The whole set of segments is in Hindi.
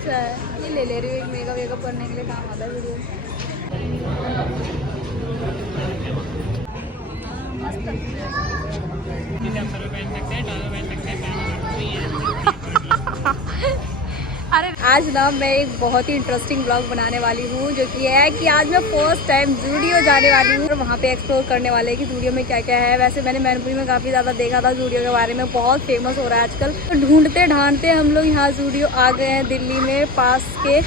अच्छा है, ये ले रही हूँ एक मेकअप करने के लिए काम आता है वीडियो। अरे आज ना मैं एक बहुत ही इंटरेस्टिंग ब्लॉग बनाने वाली हूँ, जो कि है कि आज मैं फर्स्ट टाइम जूडियो जाने वाली हूँ और वहाँ पे एक्सप्लोर करने वाले हैं कि जूडियो में क्या क्या है। वैसे मैंने मैनपुरी में काफ़ी ज़्यादा देखा था जूडियो के बारे में, बहुत फेमस हो रहा है आजकल। तो ढूंढते ढांढते हम लोग यहाँ जूडियो आ गए हैं दिल्ली में पास के,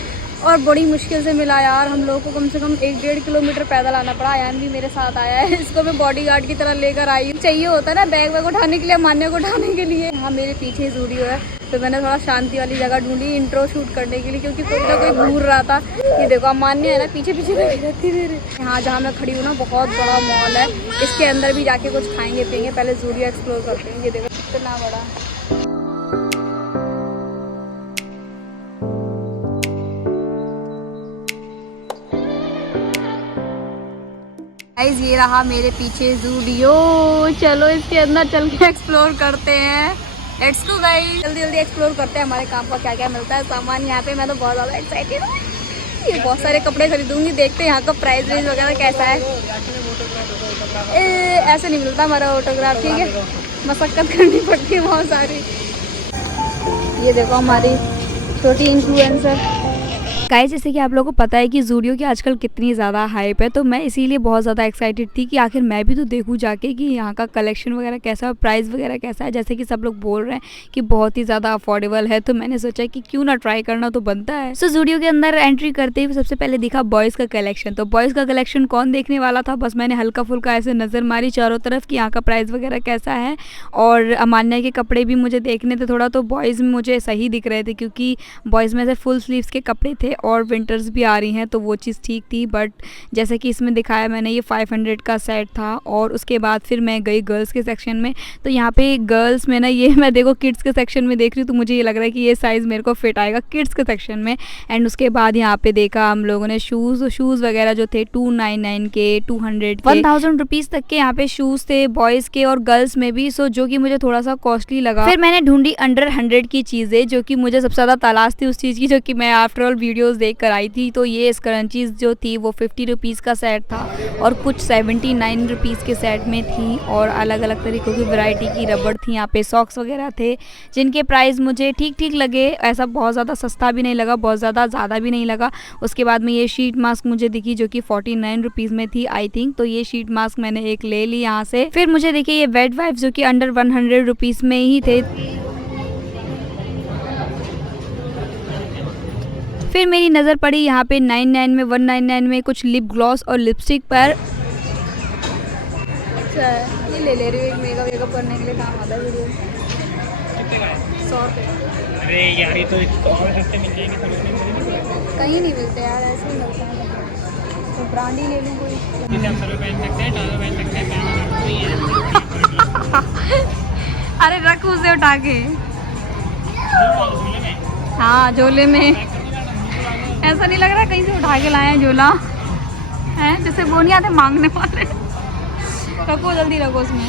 और बड़ी मुश्किल से मिला यार। हम लोग को कम से कम 1-1.5 किलोमीटर पैदल आना पड़ा। आयान भी मेरे साथ आया है, इसको मैं बॉडीगार्ड की तरह लेकर आई हूँ। चाहिए होता है ना बैग वैग उठाने के लिए, मान्य को उठाने के लिए। हाँ मेरे पीछे जूडियो है, तो मैंने थोड़ा शांति वाली जगह ढूंढी इंट्रो शूट करने के लिए, क्योंकि कोई ना कोई घूर रहा था। ये देखो अमान्य है ना पीछे पीछे रहती मेरे। यहाँ जहाँ मैं खड़ी हूँ ना बहुत बड़ा मॉल है, इसके अंदर भी जाके कुछ खाएंगे पियेंगे। पहले जूडियो एक्सप्लोर करते हैं। ये देखो कितना बड़ा। गाइस ये रहा मेरे पीछे जूडियो, चलो इसके अंदर चल के एक्सप्लोर करते हैं। लेट्स गो गाइस, जल्दी जल्दी एक्सप्लोर करते हैं हमारे काम का क्या क्या मिलता है सामान यहाँ पे। मैं तो बहुत ज़्यादा एक्साइटेड हूँ, ये बहुत सारे कपड़े खरीदूंगी। देखते हैं यहाँ का प्राइस रेंज वगैरह कैसा है। ऐसे नहीं मिलता हमारा ऑटोग्राफ, ठीक है, मशक्कत करनी पड़ती है बहुत सारी। ये देखो हमारी छोटी इन्फ्लुएंसर। गाइस जैसे कि आप लोगों को पता है कि जूडियो की आजकल कितनी ज़्यादा हाइप है, तो मैं इसीलिए बहुत ज़्यादा एक्साइटेड थी कि आखिर मैं भी तो देखूं जाके कि यहाँ का कलेक्शन वगैरह कैसा है, प्राइस वगैरह कैसा है। जैसे कि सब लोग बोल रहे हैं कि बहुत ही ज़्यादा अफोर्डेबल है, तो मैंने सोचा कि क्यों ना ट्राई करना तो बनता है। सो जूडियो के अंदर एंट्री करते ही सबसे पहले दिखा बॉयज़ का कलेक्शन। तो बॉयज़ का कलेक्शन कौन देखने वाला था, बस मैंने हल्का फुल्का ऐसे नज़र मारी चारों तरफ कि यहाँ का प्राइस वगैरह कैसा है। और अमान्या के कपड़े भी मुझे देखने थे थोड़ा, तो बॉयज़ में मुझे सही दिख रहे थे, क्योंकि बॉयज़ में से फुल स्लीव्स के कपड़े थे और विंटर्स भी आ रही हैं, तो वो चीज़ ठीक थी। बट जैसे कि इसमें दिखाया मैंने, ये 500 का सेट था। और उसके बाद फिर मैं गई गर्ल्स के सेक्शन में, तो यहाँ पे गर्ल्स में ना ये मैं देखो किड्स के सेक्शन में देख रही हूँ, तो मुझे ये लग रहा है कि ये साइज़ मेरे को फिट आएगा किड्स के सेक्शन में। एंड उसके बाद यहाँ पे देखा हम लोगों ने शूज़ वगैरह जो थे 299 के, 200 के, 1000 रुपीज़ तक के यहाँ पे शूज़ थे बॉयज़ के और गर्ल्स में भी। सो जो कि मुझे थोड़ा सा कॉस्टली लगा। फिर मैंने ढूंढी अंडर 100 की चीज़ें, जो कि मुझे सबसे ज़्यादा तलाश थी उस चीज़ की, जो कि मैं आफ्टर ऑल वीडियोज़ देख कर आई थी। तो ये स्क्रंचीज़ जो थी वो 50 रुपीज़ का सेट था और कुछ 79 रुपीज़ के सेट में थी। और अलग अलग तरीक़ों की वैरायटी की रबड़ थी, यहाँ पे सॉक्स वगैरह थे जिनके प्राइस मुझे ठीक ठीक लगे। ऐसा बहुत ज़्यादा सस्ता भी नहीं लगा, बहुत ज़्यादा भी नहीं लगा। उसके बाद में ये शीट मास्क मुझे दिखी, जो कि 49 रुपीज़ में थी आई थिंक। तो ये शीट मास्क मैंने एक ले ली यहाँ से। फिर मुझे देखिए ये वेट वाइप्स, जो कि अंडर 100 रुपीज़ में ही थे। फिर मेरी नज़र पड़ी यहाँ पे 199 में कुछ लिप ग्लॉस और लिपस्टिक पर। अच्छा है, ये ले रही हूँ एक मेकअप करने के लिए काम आता है वीडियो। 100 रुपये। अरे यार ये तो और सस्ते मिल जाएंगे, समझ में नहीं। कहीं नहीं मिलते यार, ऐसे ही मिलते हैं। तो ब्रांड ही ले लूँ कोई। जैसे आप सर पहन सकते हैं, डालो पहन सकते हैं। अरे रख उसे उठा के। हाँ झोले में। ऐसा नहीं लग रहा कहीं से उठा के लाए हैं झोला है, जैसे वो नहीं आते मांगने वाले। रखो जल्दी रखो उसमें।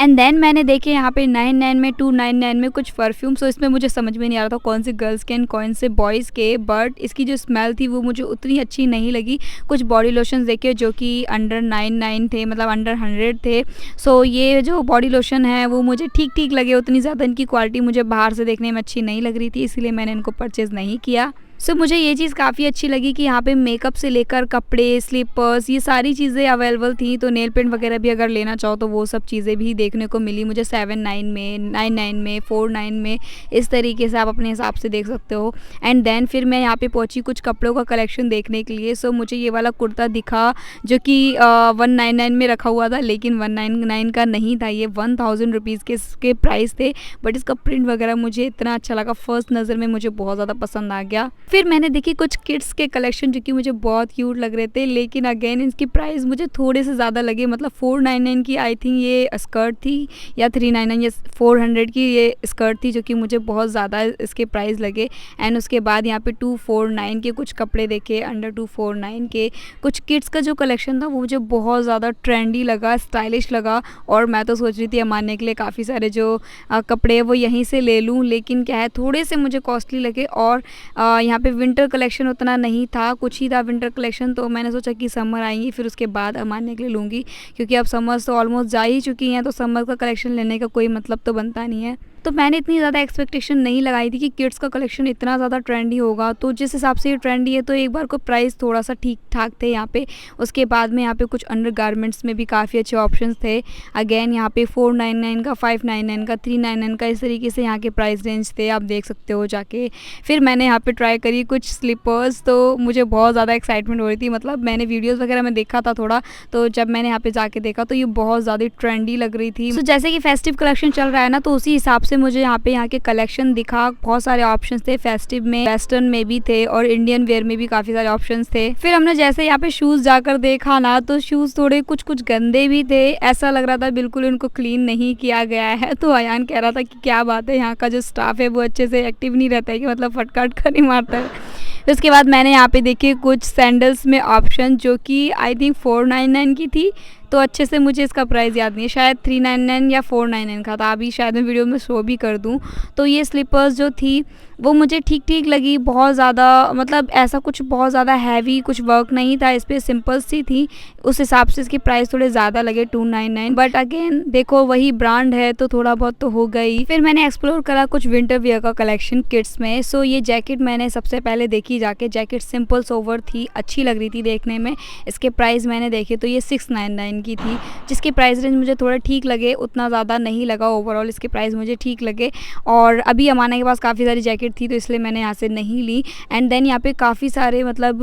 एंड देन मैंने देखे यहाँ पे 99 में 299 में कुछ परफ्यूम। सो इसमें मुझे समझ में नहीं आ रहा था कौन से गर्ल्स के एंड कौन से बॉयज़ के, बट इसकी जो स्मेल थी वो मुझे उतनी अच्छी नहीं लगी। कुछ बॉडी लोशंस देखे जो कि अंडर 99 थे, मतलब अंडर 100 थे। सो ये जो बॉडी लोशन है वो मुझे ठीक ठीक लगे, उतनी ज़्यादा इनकी क्वालिटी मुझे बाहर से देखने में अच्छी नहीं लग रही थी, इसीलिए मैंने इनको परचेज़ नहीं किया। सो मुझे ये चीज़ काफ़ी अच्छी लगी कि यहाँ पे मेकअप से लेकर कपड़े, स्लीपर्स, ये सारी चीज़ें अवेलेबल थी। तो नेल पेंट वगैरह भी अगर लेना चाहो तो वो सब चीज़ें भी देखने को मिली मुझे 79 में, 99 में, 49 में। इस तरीके से आप अपने हिसाब से देख सकते हो। एंड देन फिर मैं यहाँ पे पहुँची कुछ कपड़ों का कलेक्शन देखने के लिए। सो मुझे ये वाला कुर्ता दिखा जो कि 199 में रखा हुआ था, लेकिन 199 का नहीं था, ये 1000 रुपीज़ के प्राइस थे। बट इसका प्रिंट वगैरह मुझे इतना अच्छा लगा, फर्स्ट नज़र में मुझे बहुत ज़्यादा पसंद आ गया। फिर मैंने देखी कुछ किड्स के कलेक्शन जो कि मुझे बहुत क्यूट लग रहे थे, लेकिन अगेन इनकी प्राइस मुझे थोड़े से ज़्यादा लगे। मतलब 499 की आई थिंक ये स्कर्ट थी, या 399 या 400 की ये स्कर्ट थी, जो कि मुझे बहुत ज़्यादा इसके प्राइस लगे। एंड उसके बाद यहाँ पे 249 के कुछ कपड़े देखे, अंडर 249 के कुछ किड्स का जो कलेक्शन था वो मुझे बहुत ज़्यादा ट्रेंडी लगा, स्टाइलिश लगा। और मैं तो सोच रही थी मानने के लिए काफ़ी सारे जो कपड़े वो यहीं से ले लूँ, लेकिन क्या है थोड़े से मुझे कॉस्टली लगे। और यहाँ पे विंटर कलेक्शन उतना नहीं था, कुछ ही था विंटर कलेक्शन। तो मैंने सोचा कि समर आएंगी फिर उसके बाद मानने के लिए लूँगी, क्योंकि अब समर्स तो ऑलमोस्ट जा ही चुकी हैं, तो समर का कलेक्शन लेने का कोई मतलब तो बनता नहीं है। तो मैंने इतनी ज़्यादा एक्सपेक्टेशन नहीं लगाई थी कि किड्स का कलेक्शन इतना ज़्यादा ट्रेंडी होगा। तो जिस हिसाब से ये ट्रेंडी है तो एक बार को प्राइस थोड़ा सा ठीक ठाक थे यहाँ पे। उसके बाद में यहाँ पे कुछ अंडर गारमेंट्स में भी काफ़ी अच्छे ऑप्शंस थे। अगेन यहाँ पे 499 का, 599 का, 399 का, इस तरीके से यहाँ के प्राइस रेंज थे, आप देख सकते हो जाके। फिर मैंने यहाँ पे ट्राई करी कुछ स्लीपर्स, तो मुझे बहुत ज़्यादा एक्साइटमेंट हो रही थी। मतलब मैंने वीडियोज़ वगैरह में देखा था थोड़ा, तो जब मैंने यहाँ पे जाके देखा तो ये बहुत ज़्यादा ट्रेंडी लग रही थी। तो जैसे कि फेस्टिव कलेक्शन चल रहा है ना, तो उसी हिसाब से मुझे यहाँ के कलेक्शन दिखा। बहुत सारे ऑप्शंस थे, फेस्टिव में, वेस्टर्न में भी थे और इंडियन वेयर में भी काफ़ी सारे ऑप्शंस थे। फिर हमने जैसे यहाँ पे शूज़ जाकर देखा ना, तो शूज़ थोड़े कुछ गंदे भी थे, ऐसा लग रहा था बिल्कुल उनको क्लीन नहीं किया गया है। तो अयान कह रहा था कि क्या बात है, यहाँ का जो स्टाफ है वो अच्छे से एक्टिव नहीं रहता है, कि मतलब फटकाट कर नहीं मारता है। उसके बाद मैंने यहाँ पे देखे कुछ सैंडल्स में ऑप्शन, जो कि आई थिंक 499 की थी। तो अच्छे से मुझे इसका प्राइस याद नहीं है, शायद 399 या 499 का था। अभी शायद मैं वीडियो में शो भी कर दूँ। तो ये स्लीपर्स जो थी वो मुझे ठीक ठीक लगी, बहुत ज़्यादा मतलब ऐसा कुछ बहुत ज़्यादा हैवी कुछ वर्क नहीं था इस पर, सिंपल सी थी। उस हिसाब से इसके प्राइस थोड़े ज़्यादा लगे 299। बट अगेन देखो वही ब्रांड है तो थोड़ा बहुत तो हो गई। फिर मैंने एक्सप्लोर करा कुछ विंटर वियर का कलेक्शन किड्स में। सो ये जैकेट मैंने सबसे पहले देखी जाके, जैकेट सिंपल सोवर थी, अच्छी लग रही थी देखने में। इसके प्राइस मैंने देखे तो ये 699 की थी, जिसके प्राइस रेंज मुझे थोड़ा ठीक लगे, उतना ज़्यादा नहीं लगा। ओवरऑल इसके प्राइस मुझे ठीक लगे। और अभी अमाना के पास काफ़ी सारी जैकेट थी, तो इसलिए मैंने यहाँ से नहीं ली। एंड देन यहाँ पे काफ़ी सारे मतलब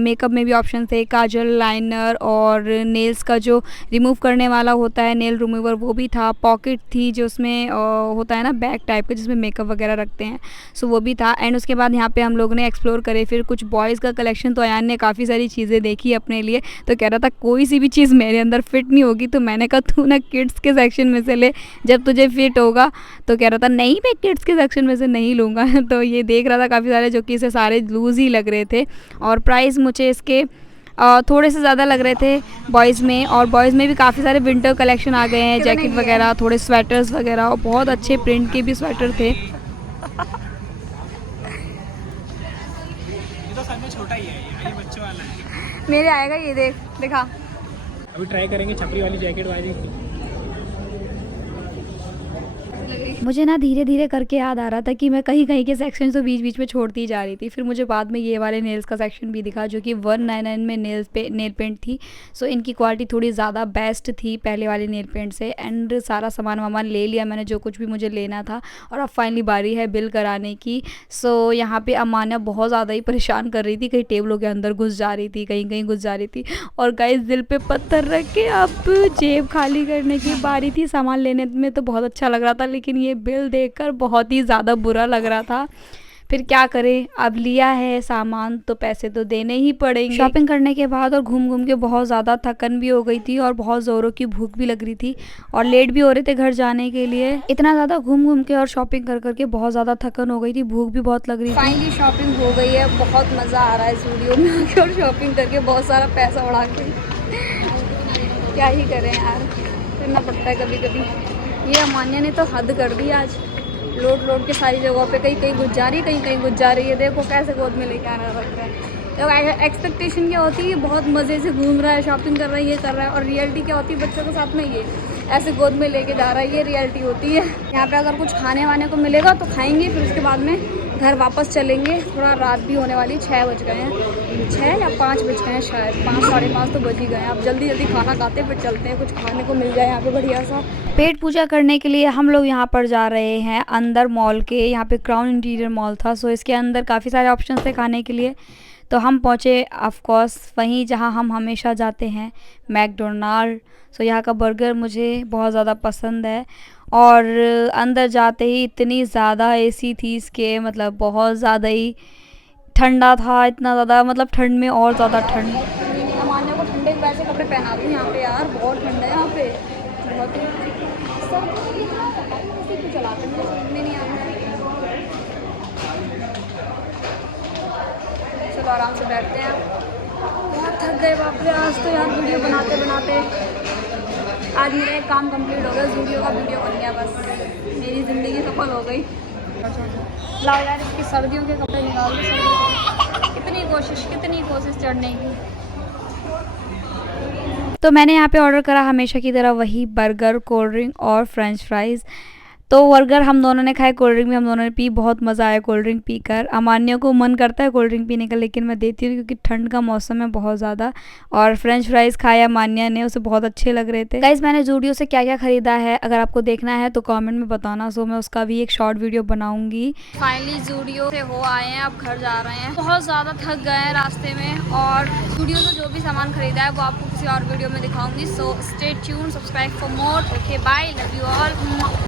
मेकअप में भी ऑप्शन थे, काजल, लाइनर और नेल्स का जो रिमूव करने वाला होता है, नेल रिमूवर, वो भी था। पॉकेट थी जो उसमें होता है ना बैग टाइप का, जिसमें मेकअप वगैरह रखते हैं, सो वो भी था। एंड उसके बाद यहाँ पे हम लोग ने एक्सप्लोर करे फिर कुछ बॉयज़ का कलेक्शन। तो अयान ने काफ़ी सारी चीज़ें देखी अपने लिए, तो कह रहा था कोई सी भी चीज़ मेरे अंदर फिट नहीं होगी। तो मैंने कहा तू ना किड्स के सेक्शन में से ले, जब तुझे फिट होगा। तो कह रहा था नहीं मैं किड्स के सेक्शन में से नहीं लूँगा। तो ये देख रहा था काफ़ी सारे, जो कि इसे सारे लूज़ ही लग रहे थे। और प्राइस मुझे इसके थोड़े से ज़्यादा लग रहे थे बॉयज़ में। और बॉयज़ में भी काफ़ी सारे विंटर कलेक्शन आ गए हैं, जैकेट वगैरह, थोड़े स्वेटर्स वगैरह, और बहुत अच्छे प्रिंट के भी स्वेटर थे। ये तो सब में छोटा ही है, ये बच्चों वाला है। मेरे आएगा ये, देख दिखा। अभी ट्राई करेंगे छपरी वाली जैकेट वाली। मुझे ना धीरे धीरे करके याद आ रहा था कि मैं कहीं कहीं के सेक्शन तो बीच बीच में छोड़ती जा रही थी। फिर मुझे बाद में ये वाले नेल्स का सेक्शन भी दिखा, जो कि 199 में नेल पेंट थी। सो इनकी क्वालिटी थोड़ी ज़्यादा बेस्ट थी पहले वाले नेल पेंट से। एंड सारा सामान वामान ले लिया मैंने, जो कुछ भी मुझे लेना था। और अब फाइनली बारी है बिल कराने की। सो यहाँ पे अमाना बहुत ज़्यादा ही परेशान कर रही थी, कहीं टेबलों के अंदर घुस जा रही थी, कहीं कहीं घुस जा रही थी। और गाइस दिल पे पत्थर रख के अब जेब खाली करने की बारी थी। सामान लेने में तो बहुत अच्छा लग रहा था, लेकिन ये बिल देखकर बहुत ही ज़्यादा बुरा लग रहा था। फिर क्या करें, अब लिया है सामान तो पैसे तो देने ही पड़ेंगे। शॉपिंग करने के बाद और घूम घूम के बहुत ज़्यादा थकन भी हो गई थी, और बहुत ज़ोरों की भूख भी लग रही थी, और लेट भी हो रहे थे घर जाने के लिए। इतना ज़्यादा घूम घूम के और शॉपिंग कर करके बहुत ज़्यादा थकन हो गई थी, भूख भी बहुत लग रही थी। फाइनली शॉपिंग हो गई है, बहुत मज़ा आ रहा है इस वीडियो में आके और शॉपिंग करके बहुत सारा पैसा उड़ा के। क्या ही करें यार, करना पड़ता है कभी कभी। ये अमान्या ने तो हद कर दी आज, लोट के सारी जगहों पे, कहीं कहीं घुस जा रही है, कहीं कहीं घुस जा रही है। देखो कैसे गोद में लेके आना रख रहा है। तो एक्सपेक्टेशन क्या होती है, बहुत मज़े से घूम रहा है, शॉपिंग कर रहा है, ये कर रहा है। और रियलिटी क्या होती है, बच्चों के साथ में ये ऐसे गोद में लेके जा रहा है, ये रियलिटी होती है। यहाँ पे अगर कुछ खाने वाने को मिलेगा तो खाएंगे, फिर उसके बाद में घर वापस चलेंगे। थोड़ा रात भी होने वाली, 6 बज गए हैं, 6 या 5 बज गए हैं शायद, 5 साढ़े 5 तो बज ही गए हैं। अब जल्दी जल्दी खाना खाते फिर चलते हैं, कुछ खाने को मिल जाए यहाँ पे बढ़िया सा। पेट पूजा करने के लिए हम लोग यहाँ पर जा रहे हैं अंदर मॉल के। यहाँ पे क्राउन इंटीरियर मॉल था, सो इसके अंदर काफ़ी सारे ऑप्शन थे खाने के लिए। तो हम पहुँचे ऑफ कोर्स वहीं जहाँ हम हमेशा जाते हैं, मैकडोनाल्ड। सो यहाँ का बर्गर मुझे बहुत ज़्यादा पसंद है। और अंदर जाते ही इतनी ज़्यादा एसी थी इसके, मतलब बहुत ज़्यादा ही ठंडा था इतना ज़्यादा, मतलब ठंड में और ज़्यादा ठंड। अमान्या को ठंडे के वैसे कपड़े पहना दूँ यहाँ पे यार, बहुत ठंड है यहाँ पे, बहुत चलाते हैं समझ में नहीं आता। चलो आराम से बैठते हैं, बहुत थक गए बाप रे आज तो यार, वीडियो बनाते बनाते। आज मेरा एक काम कंप्लीट हो गया, वीडियो का वीडियो बन गया, बस मेरी ज़िंदगी सफल हो गई। लाओ यार इसकी सर्दियों के कपड़े निकाल दो, कितनी कोशिश चढ़ने की। तो मैंने यहाँ पे ऑर्डर करा हमेशा की तरह वही बर्गर, कोल्ड ड्रिंक और फ्रेंच फ्राइज़। तो बर्गर हम दोनों ने खाए, कोल्ड ड्रिंक भी हम दोनों ने पी, बहुत मज़ा आया कोल्ड ड्रिंक पीकर। अमान्या को मन करता है कोल्ड ड्रिंक पीने का, लेकिन मैं देती हूँ क्योंकि ठंड का मौसम है बहुत ज़्यादा। और फ्रेंच फ्राइज़ खाया अमान्या ने, उसे बहुत अच्छे लग रहे थे। गाइस मैंने जूडियो से क्या क्या ख़रीदा है अगर आपको देखना है तो कमेंट में बताना, सो मैं उसका भी एक शॉर्ट वीडियो बनाऊँगी। फाइनली जूडियो से हो आए हैं, अब घर जा रहे हैं, बहुत ज़्यादा थक गए हैं रास्ते में। और जूडियो से जो भी सामान ख़रीदा है वो आपको किसी और वीडियो में दिखाऊँगी। So stay tune, subscribe for more. Okay bye, love you all.